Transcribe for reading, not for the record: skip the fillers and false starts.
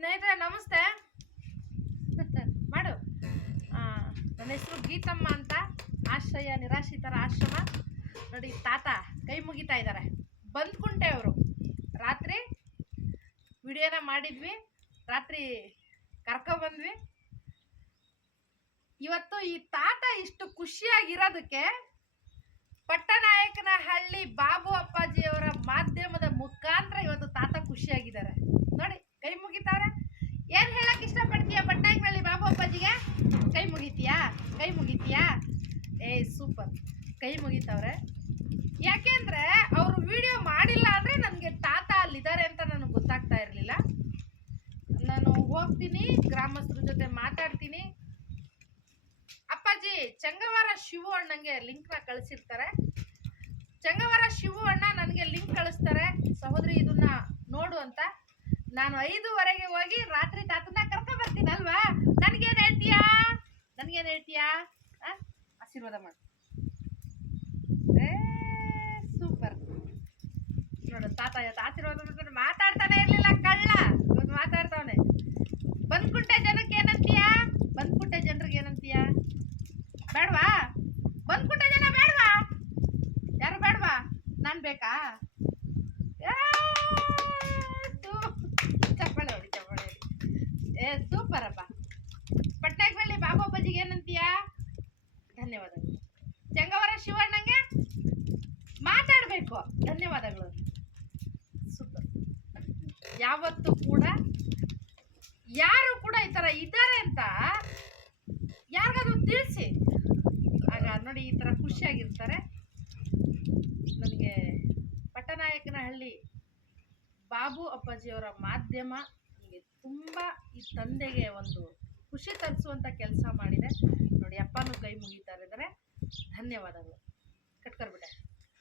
ಸ್ನೇಹಿತರೆ ನಮಸ್ತೆ. ಮಾಡು. ನನ್ನ ಹೆಸರು ಗೀತಮ್ಮ ಅಂತ. ಆಶ್ರಯ ನಿರಾಶ್ರಿತರ ಆಶ್ರಮ. ನೋಡಿ ತಾತ ಕೈ ಮುಗಿತಾ ಇದ್ದಾರೆ. ಬಂದ್ಕುಂಟೆ ಅವರು ರಾತ್ರಿ ವಿಡಿಯೋನ ಮಾಡಿದ್ವಿ, ರಾತ್ರಿ ಕರ್ಕೊಬಂದ್ವಿ. ಇವತ್ತು ಈ ತಾತ ಇಷ್ಟು ಖುಷಿಯಾಗಿರೋದಕ್ಕೆ ಪಟ್ಟನಾಯಕನಹಳ್ಳಿ ಬಾಬು ಅಪ್ಪಾಜಿಯವರ ಮಾಧ್ಯಮದ ಮುಖಾಂತರ ಇವತ್ತು ತಾತ ಖುಷಿಯಾಗಿದ್ದಾರೆ. ನೋಡಿ ಕೈ ಮುಗಿತಾವ್ರೆ. ಏನ್ ಹೇಳಕ್ ಇಷ್ಟಪಡ್ತೀಯ ಪಟ್ಟನಾಯಕನಹಳ್ಳಿ ಬಾಬು ಅಪ್ಪಾಜಿಗೆ? ಕೈ ಮುಗಿತೀಯಾ? ಕೈ ಮುಗಿತೀಯಾ? ಸೂಪರ್, ಕೈ ಮುಗಿತಾವ್ರೆ. ಯಾಕೆಂದ್ರೆ ಅವರು ವಿಡಿಯೋ ಮಾಡಿಲ್ಲ ಅಂದ್ರೆ ನನಗೆ ತಾತ ಅಲ್ಲಿದ್ದಾರೆ ಅಂತ ನನಗೆ ಗೊತ್ತಾಗ್ತಾ ಇರಲಿಲ್ಲ. ನಾನು ಹೋಗ್ತೀನಿ, ಗ್ರಾಮಸ್ಥರ ಜೊತೆ ಮಾತಾಡ್ತೀನಿ. ಅಪ್ಪಾಜಿ ಚಂಗವಾರ ಶಿವು ಅಣ್ಣಂಗೆ ಲಿಂಕ್ನ ಕಳಿಸಿರ್ತಾರೆ. ಚಂಗವಾರ ಶಿವು ಅಣ್ಣ ನನಗೆ ಲಿಂಕ್ ಕಳಿಸ್ತಾರೆ, ಸಹೋದರಿ ಇದನ್ನ ನೋಡು ಅಂತ. ನಾನು 5:15 ಹೋಗಿ ರಾತ್ರಿ ತಾತನ ಕರ್ಕೊಂಡ್ ಬರ್ತೀನಲ್ವಾ? ನನಗೇನು ಹೇಳ್ತೀಯಾ? ಆಶೀರ್ವಾದ ಮಾಡಿ. ಸೂಪರ್ ನೋಡು ತಾತ ಇವತ್ತು ಆಶೀರ್ವಾದ ಮಾತಾಡ್ತಾನೆ ಇರ್ಲಿಲ್ಲ, ಕಳ್ಳ ಇವತ್ತು ಮಾತಾಡ್ತಾವನೆ. ಬಂದ್ಕುಂಟೆ ಜನಕ್ಕೆ ಏನಂತೀಯ? ಬಂದ್ಕುಂಟೆ ಜನರಿಗೆ ಏನಂತೀಯ? ಬೇಡವಾ? ಬಂದ್ಕುಂಟೆ ಜನ ಬೇಡವಾ? ಯಾರು ಬೇಡವಾ? ನಾನು ಬೇಕಾ? ಚಪ್ಪಾಳೆ ಹೊಡಿ. ಸೂಪರ್ ಅಪ್ಪ. ಪಟ್ಟನಾಯಕನಹಳ್ಳಿ ಬಾಬು ಅಪ್ಪಾಜಿಗೆ ಏನಂತೀಯ? ಧನ್ಯವಾದಗಳು. ಚಂಗವರ ಶಿವಣ್ಣಂಗೆ ಮಾತಾಡಬೇಕು, ಧನ್ಯವಾದಗಳು. ಸೂಪರ್. ಯಾವತ್ತೂ ಕೂಡ ಯಾರು ಕೂಡ ಈ ಥರ ಇದ್ದಾರೆ ಅಂತ ಯಾರಿಗಾದ್ರೂ ತಿಳಿಸಿ, ಆಗ ನೋಡಿ ಈ ಥರ ಖುಷಿಯಾಗಿರ್ತಾರೆ. ನನಗೆ ಪಟ್ಟನಾಯಕನಹಳ್ಳಿ ಬಾಬು ಅಪ್ಪಾಜಿಯವರ ಮಾಧ್ಯಮ ನನಗೆ ತುಂಬ ಈ ತಂದೆಗೆ ಒಂದು ಖುಷಿ ತರಿಸುವಂಥ ಕೆಲಸ ಮಾಡಿದೆ. ನೋಡಿ ಅಪ್ಪನೂ ಕೈ ಮುಗಿತಾ ಇದ್ದಾರೆ. ಧನ್ಯವಾದಗಳು. ಕಟ್ಕೊರ್ಬಿಟ್ಟೆ.